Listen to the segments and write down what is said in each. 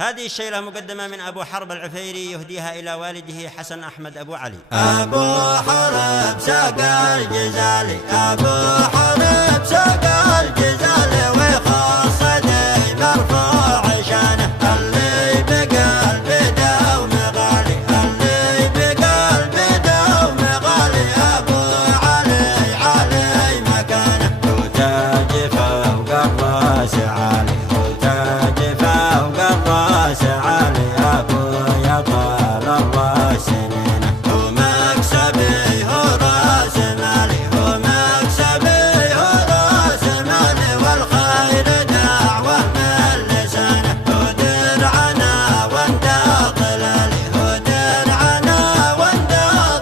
هذه الشيلة مقدمة من أبو حرب العفيري يهديها إلى والده حسن أحمد أبو علي. أبو حرب ساق الجزالي، أبو حرب ساق الجزالي، وخاص دي مرفوع شانه، اللي بقلب دوم غالي، اللي بقلب دوم غالي، أبو علي علي مكانه، وتاج فوق الراس عالي، وتاج فوق الراس عالي، أبويا طال الله سنينه، ومكسبي هو راس مالي، ومكسبي هو راس مالي، والخير دعوة من لسانه، ودرعنا وانت ظلالي، ودرعنا وانت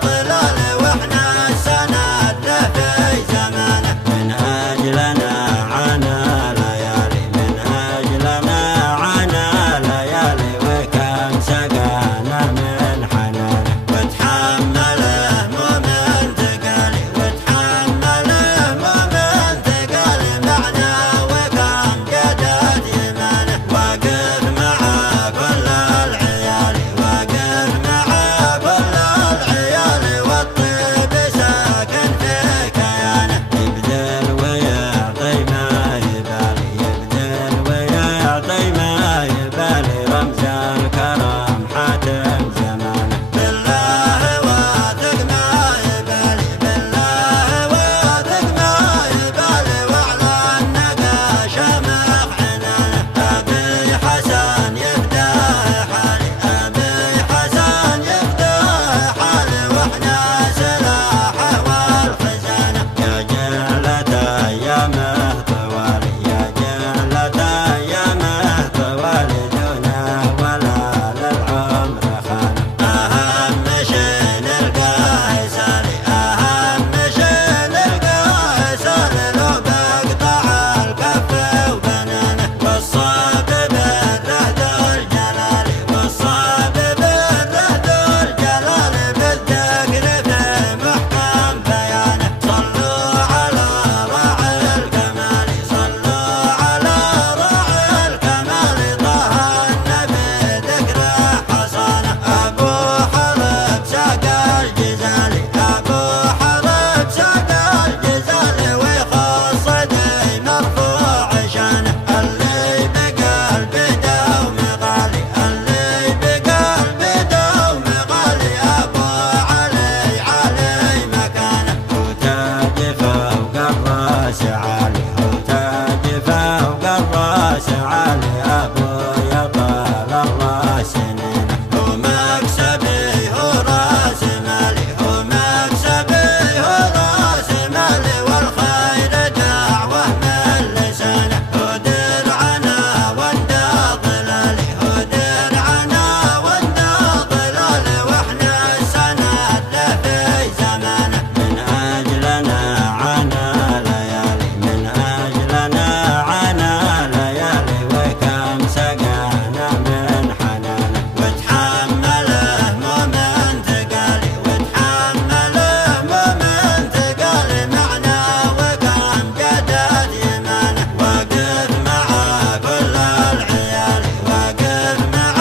ظلالي، واحنا السند له في زمانه، من أجلنا عنا ليالي، من أجلنا عنا ليالي، وكم سقانا من حنانه، وتحمله مؤمن ثقالي، وتحمله مؤمن ثقالي، معنا وكم قدت يمانه، واقف مع كل العيال، واقف مع كل العيال، والطيب ساكن في كيانه، يبذل ويعطي ما يبالي، يبذل ويعطي ما يبالي، رمز الكرم حاتم زمانه، بالله واثق ما يبالي، بالله واثق ما يبالي، وعلى النقاش مخ عنانه، أبي حسن يفتح حالي، أبي حسن يفتح حالي، واحنا سلاحه والخزانه، يا جلة أيامه طوالي، يا جلة أيامه طوالي، دونه ولا للعمر خانه، أهم شي نلقاه سالي، أهم شي نلقاه سالي، لو بقطع الكف وبنانه، والصاب بره ذو الجلال، والصاب بره ذو الجلال، بالذكر في محكم بيانه، صلوا على راعي الكمال، صلوا على راعي الكمال، طه النبي ذكره حصانه، أبو حرب ساق الجزالي، أبو حرب ساق الجزالي، وخاص دي مرفوع شانه، اللي بقلب دوم غالي، اللي بقلب دوم غالي، أبو علي علي مكانه، وتاج فوق الراس عالي، وتاج فوق الراس عالي، أبويا طال الله سنينه، ومكسبي هو راس مالي، ومكسبي هو راس مالي، والخير دعوة من لسانه، ودرعنا وانت ظلالي، ودرعنا وانت ظلالي، واحنا السند له في زمانه، من أجلنا عنا ليالي، من أجلنا عنا ليالي، وكم سقانا من حنانه، وتحمله مؤمن ثقالي، وتحمله مؤمن ثقالي، معنا وكم قدت يمانه، واقف مع كل العيال، واقف مع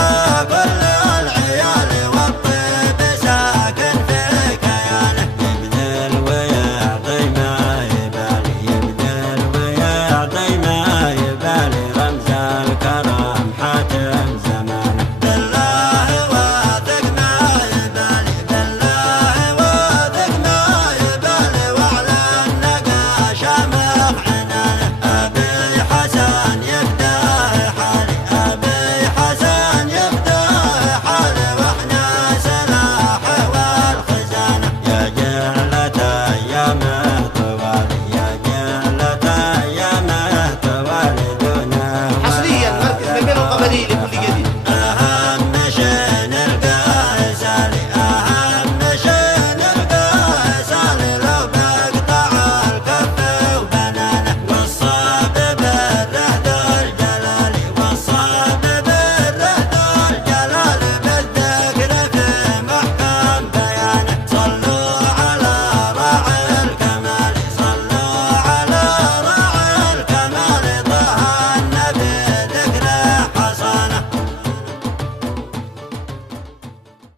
كل العيال، والطيب ساكن في كيانه، يبذل ويعطي ما يبالي، يبذل ويعطي ما يبالي، رمز الكرم حاتم زمانه، بالله واثق ما يبالي، بالله واثق ما يبالي، وعلى النقاش مخ عنانه، أبي حسن يفتح حالي، أبي حسن يفتح حالي، واحنا سلاحه والخزانه، يا جلة أيامه طوالي، يا جلة أيامه طوالي، دونه حصريا مركز من بين القبلي لكل جديد.